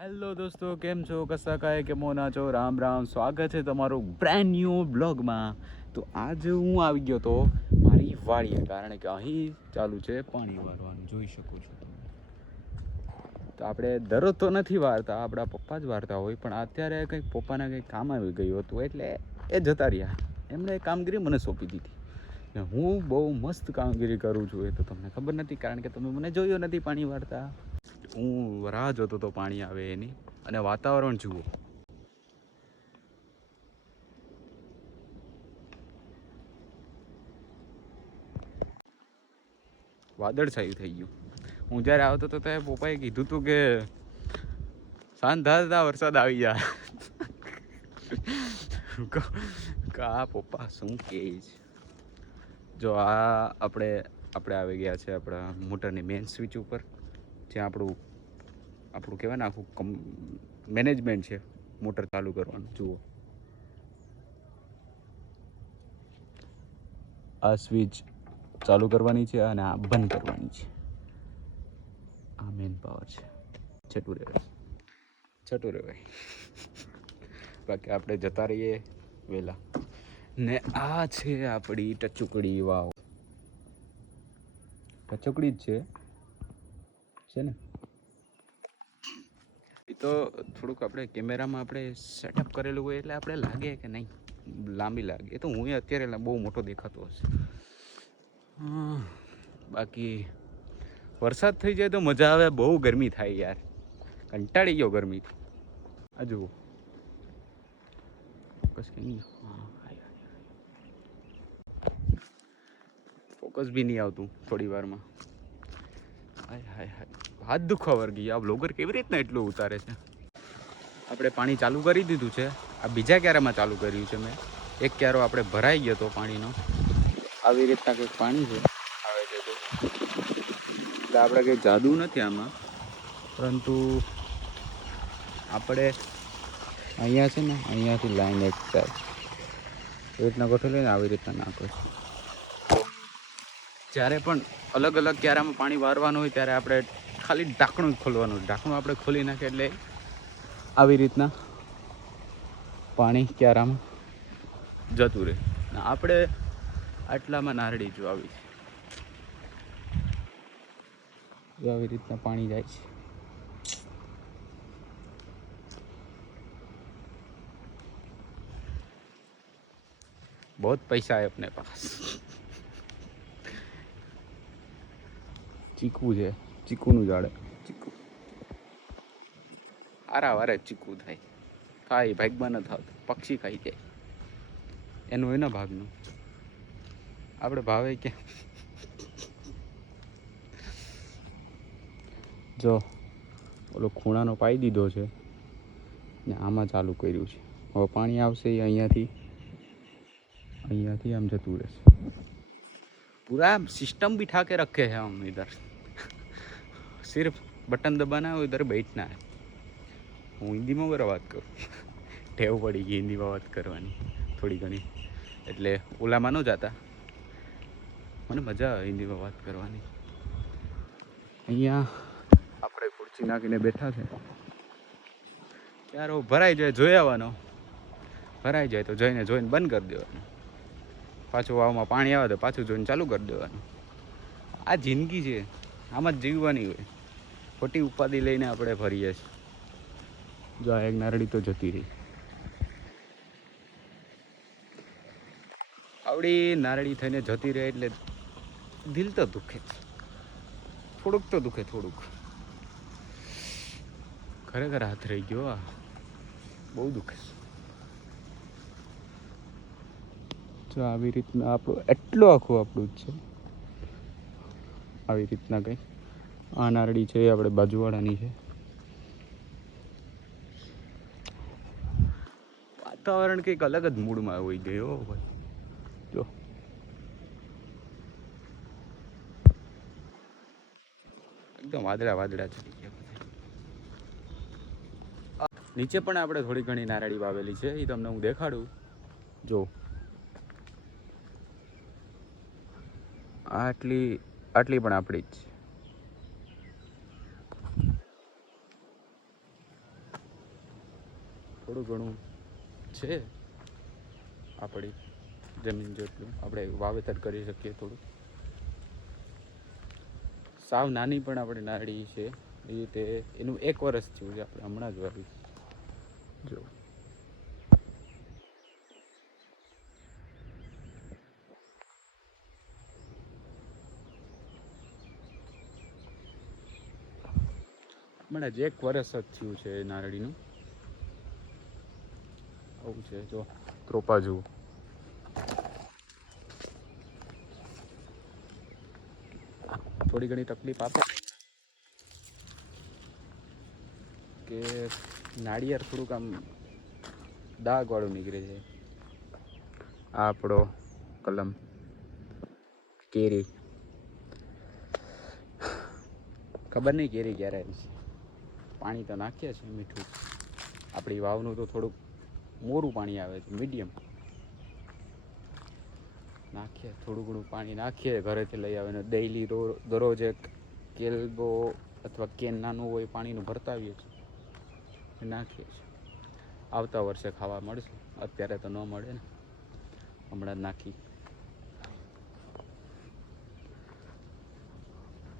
Hello દોસ્તો, કેમ છો? કસા કાય કે મોના છો? રામ રામ, સ્વાગત છે તમારું બ્રેન્ડ ન્યૂ બ્લોગમાં. તો આજે હું આવી ગયો તો મારી વાડીએ, કારણ કે અહીં ચાલુ છે પાણી વારવાનું, જોઈ શકો છો તમે. તો આપણે દરરોજ તો નથી વારતા, આપણા પપ્પા જ વારતા હોય, પણ અત્યારે કંઈક પપ્પાના કંઈક કામ આવી ગયું હતું એટલે એ જતા રહ્યા. એમણે કામગીરી મને સોંપી દીધી ને હું બહુ મસ્ત કામગીરી કરું છું. એ તો તમને ખબર નથી, કારણ કે તમે મને જોયો નથી પાણી વારતા. હું રાહ જોતો તો પાણી આવે એની. અને વાતાવરણ જુઓ, વાદળછાયું થઈ ગયું. હું જ્યારે આવતો હતો ત્યારે પપ્પાએ કીધું હતું કે શાંત થતા વરસાદ આવી જાય. કા પપ્પા શું કહે છે? જો આ આપણે આવી ગયા છે આપણા મોટરની મેઇન સ્વિચ ઉપર, જ્યાં આપણું કહેવાય ને આખું મેનેજમેન્ટ છે મોટર ચાલુ કરવાનું. જુઓ, આ સ્વિચ ચાલુ કરવાની છે અને આ બંધ કરવાની છે. આ મેઇન પાવર છે. છઠ્ઠું રહેવાય. બાકી આપણે જતા રહીએ વહેલા. ને આ છે આપણી ટચુકડી વાવ. ટચુકડી જ છે ને. એ તો થોડુંક આપણે કેમેરામાં આપણે સેટઅપ કરેલું હોય એટલે આપણે લાગે કે નહીં લાંબી લાગે. એ તો હું અત્યારે બહુ મોટો દેખાતો હશે. બાકી વરસાદ થઈ જાય તો મજા આવે. બહુ ગરમી થાય યાર, કંટાળી ગયો ગરમીથી. આ જુઓ, ફોકસ કે નહીં, ફોકસ બી નહીં આવતું થોડી વારમાં. હાય હાય હાય, હાથ દુખવા વર્ગી. આ બ્લોગર કેવી રીતના એટલું ઉતારે છે? આપણે પાણી ચાલુ કરી દીધું છે. આ બીજા ક્યારામાં ચાલુ કર્યું છે મેં. એક ક્યારો આપણે ભરાઈ ગયો હતો પાણીનો. આવી રીતના કંઈક પાણી છે આવે છે તો. એટલે આપણે કંઈ જાદુ નથી આમાં, પરંતુ આપણે અહીંયા છે ને, અહીંયાથી લાઈન એક જાય એ રીતના ગોઠવેલી ને આવી રીતના નાખો છે. જ્યારે પણ અલગ અલગ ક્યારામાં પાણી વારવાનું હોય ત્યારે આપણે ખાલી ઢાંકણું જ ખોલવાનું. ઢાંકણું આપણે ખોલી નાખીએ એટલે આવી રીતના પાણી ક્યારામાં જતું રહે. આપણે આટલામાં નારળી જો આવી છે, આવી રીતના પાણી જાય છે. बहुत पैसा है अपने पास. ચીકુ છે, ચીકુનું ઝાડ. ચીકુ આરા વારે ચીકુ થાય. ખાઈ ભાગમાં ન થાત, પક્ષી ખાઈ જાય એનું એના ભાગનું. આપણે ભાવે ક્યાં? જો ઓલો ખૂણાનો પાઈ દીધો છે ને આમાં ચાલુ કર્યું છે. હવે પાણી આવશે એ અહીંયાથી આમ જતું રહેશે. पूरा सिस्टम बिठा के रखे हैं हम इधर. सिर्फ बटन दबाना है, उधर बैठना है. હું હિન્દીમાં બરાબર વાત કરું. ટેવ પડી ગઈ હિન્દીમાં વાત કરવાની થોડી ઘણી, એટલે ઓલામાં ન જતા. મને મજા આવે હિન્દીમાં વાત કરવાની. અહીંયા આપણે ખુરશી નાખીને બેઠા છે. ક્યારો ભરાઈ જાય જોઈ આવવાનો. ભરાઈ જાય તો જોઈને બંધ કરી દેવાનું. પાછું વાવમાં પાણી આવે તો પાછું જોઈને ચાલુ કરી દેવાનું. આ જિંદગી છે, આમાં જ જીવવાની હોય. ખોટી ઉપાધિ લઈને આપણે ફરીએ છીએ. જો આ એક નારળી તો જતી રહી. આવડી નારળી થઈને જતી રહે એટલે દિલ તો દુખે. થોડુંક તો દુખે, થોડુંક. ખરેખર હાથ રહી ગયો. આ બહુ દુખે. જો આવી રીતના આપણું એટલું આખું આપણું જ છે. આવી રીતના કંઈ આ નારળી છે એ આપણે બાજુવાળાની છે. વાતાવરણ કંઈક અલગ જ મૂડમાં હોઈ ગયો ભાઈ. જો એકદમ વાદળા ચડી ગયા. નીચે પણ આપણે થોડી ઘણી નારળી વાવેલી છે, એ તમને હું દેખાડું. જો આટલી પણ આપણી જ છે. થોડું ઘણું છે આપણી જમીન જેટલું આપણે વાવેતર કરી શકીએ. થોડું સાવ નાની પણ આપણી નાળી છે એ રીતે એનું 1 વર્ષ થયું છે. આપણે હમણાં જ વાવી જો. હમણાં જ 1 વર્ષ જ થયું છે એ નારળીનું. આવું છે જો ત્રોપા જુઓ. થોડી ઘણી તકલીફ આપે કે નાળિયેર થોડુંક આમ દાગવાળું નીકળે છે. આ આપણો કલમ કેરી, ખબર નહીં કેરી ક્યારે આવી છે. પાણી તો નાખીએ છીએ મીઠું. આપણી વાવનું તો થોડુંક મોરું પાણી આવે છે, મીડિયમ નાખીએ. થોડું ઘણું પાણી નાખીએ ઘરેથી લઈ આવીને ડેઈલી દરરોજ એક કેલબો અથવા કેન નાનું હોય પાણીનું ભરતા આવીએ છીએ, નાખીએ છીએ. આવતા વર્ષે ખાવા મળશે, અત્યારે તો ન મળે ને. હમણાં જ નાખી.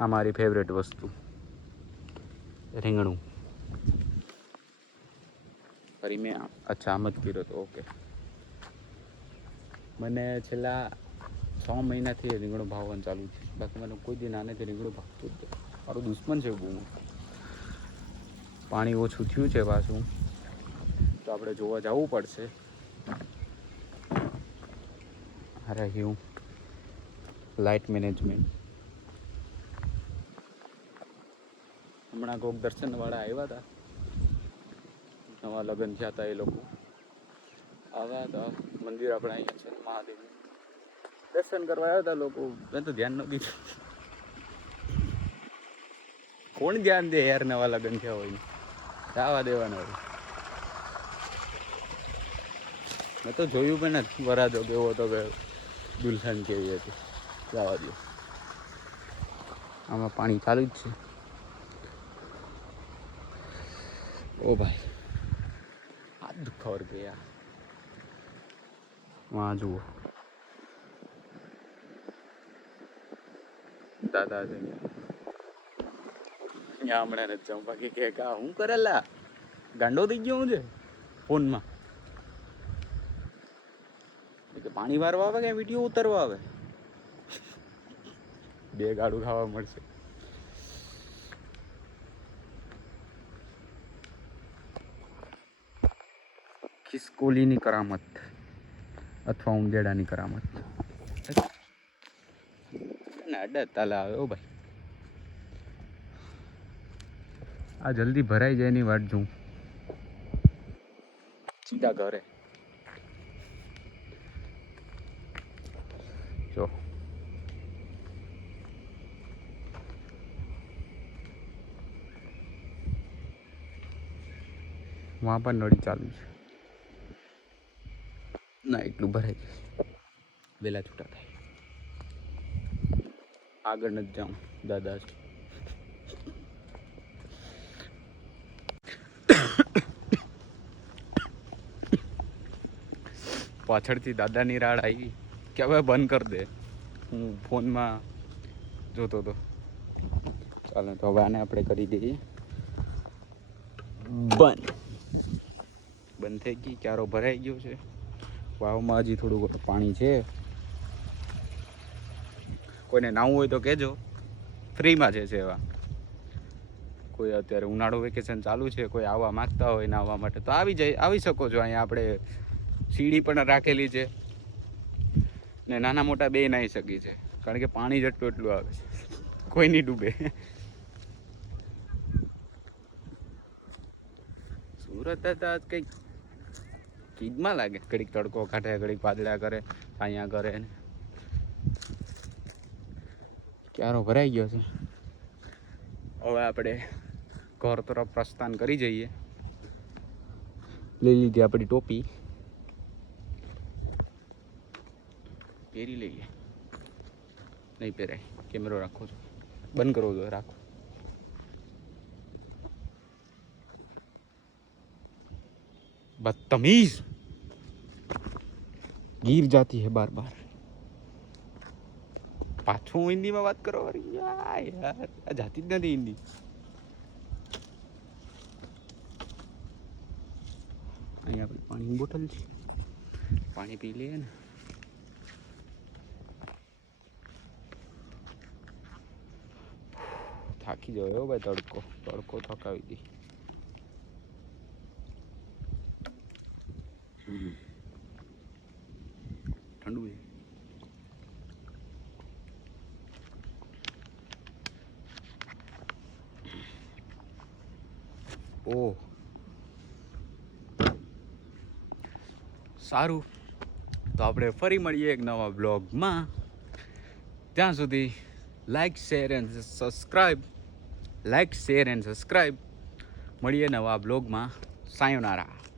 આ મારી ફેવરેટ વસ્તુ રીંગણું. ફરી મેં અચ્છા આમ જ કર્યો તો ઓકે. મને છેલ્લા 6 મહિનાથી રીંગણું ભાવવાનું ચાલુ છે. બાકી મને કોઈ દી નાનેથી રીંગણું ભાવતું જ નહીં. મારું દુશ્મન છે બહુ. પાણી ઓછું થયું છે પાછું, તો આપણે જોવા જવું પડશે. રહ્યું લાઇટ મેનેજમેન્ટ. હમણાં કોઈક દર્શનવાળા આવ્યા હતા, નવા લગ્ન થયા હતા એ લોકો આવ્યા હતા. મંદિર આપણે અહીંયા છે મહાદેવ, દર્શન કરવા આવ્યા હતા લોકો. મેં તો ધ્યાન ન દીધું. કોણ ધ્યાન દે યાર, નવા લગ્ન થયા હોય જવા દેવાના હોય. મેં તો જોયું પણ નથી વરાજો કેવો હતો કે દુલ્હન કેવી હતી. જવા દો. આમાં પાણી ચાલુ જ છે. ओ भाई हाथ दुखा और गया वहाँ जुओ दादा છે ત્યાં હમણાં નથી જાઉં. બાકી કે હું કરેલા ગાંડો થઈ ગયો હું છે ફોનમાં. પાણી વારવા આવે કે વિડીયો ઉતારવા આવે? 2 ગાડું ખાવા મળશે. ખિસકોલીની કરામત અથવા ઉંદેડાની કરામત. અડે તાલે આવે ઓ ભાઈ. આ જલ્દી ભરાઈ જાય એની વાટ જોઉં. સીધા ઘરે જો. वहाँ पर नड़ी चालू है ना, એટલું ભરાઈ જાય વેલા છૂટા થાય. આગળ નથી જાઉં દાદા છે. પાછળથી દાદાની રાડ આવી કે હવે બંધ કરી દે. હું ફોનમાં જોતો હતો. ચાલો તો હવે આને આપણે કરી દઈએ બંધ. બંધ થઈ ગઈ. ક્યારો ભરાઈ ગયો છે. વાવમાં હજી થોડું ઘણું પાણી છે. કોઈને નાવું હોય તો કહેજો, ફ્રીમાં છે સેવા. કોઈ અત્યારે ઉનાળુ વેકેશન ચાલુ છે, કોઈ આવવા માંગતા હોય નાહવા માટે તો આવી શકો છો. અહીંયા આપણે સીડી પણ રાખેલી છે ને નાના મોટા બે નાહી શકી છે, કારણ કે પાણી જેટલું એટલું આવે છે. કોઈ નહીં ડૂબે. સુરત હતા કંઈક ચીજમાં લાગે. ઘડીક તડકો કાઢે, ઘડીક વાદળા કરે, અહીંયા કરે. ક્યારો ભરાઈ ગયો છે. હવે આપણે ઘર તરફ પ્રસ્થાન કરી જઈએ. લઈ લીધી આપણી ટોપી, પહેરી લઈએ. નહીં પહેરાય. કેમેરો રાખો છો, બંધ કરવો જોઈએ. રાખો. बदतमीज गिर जाती है बार बार पाछो हिंदी में बात करो यार जाती ज नहीं हिंदी अहीं पानी की बोतल पानी पी लिए ने थाकी जाओ भाई तड़को तड़को थकावी दी ठंडू है ओ सारू तो આપણે ફરી મળીએ એક નવા બ્લોગમાં ત્યાં સુધી લાઈક શેર એન્ડ સબસ્ક્રાઈબ મળીએ નવા બ્લોગમાં સાયોનારા